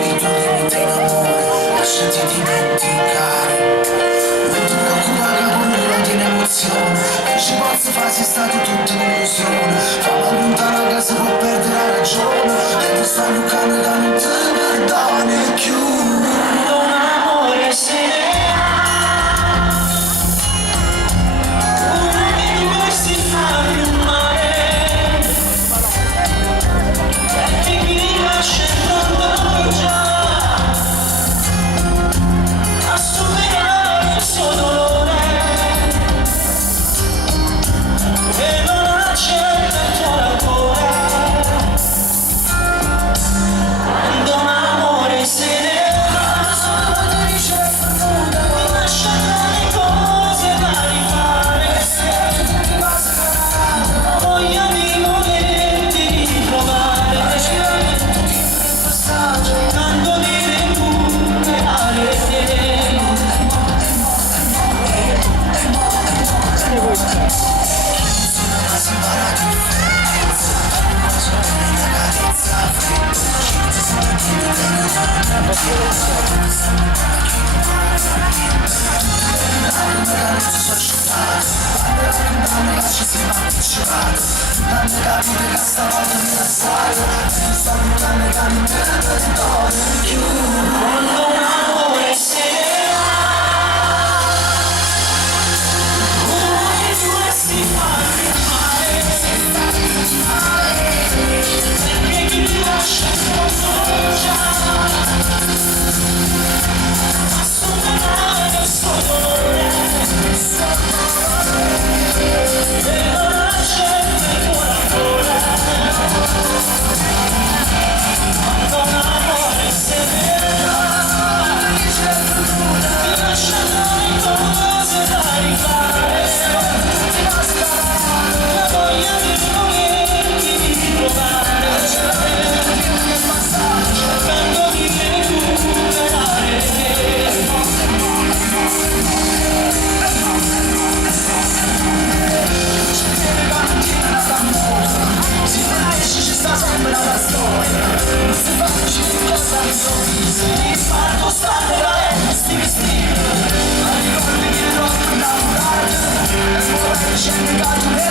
i tuoi limiti in amore, lasciati dimenticare. Non ti preoccupare, non ti in emozione, che ci posso fare se è stato tutta un'illusione. Fammi lontana casa può perdere la ragione, e tu stai un cane che non ti perdoni più. Un amore se Scende da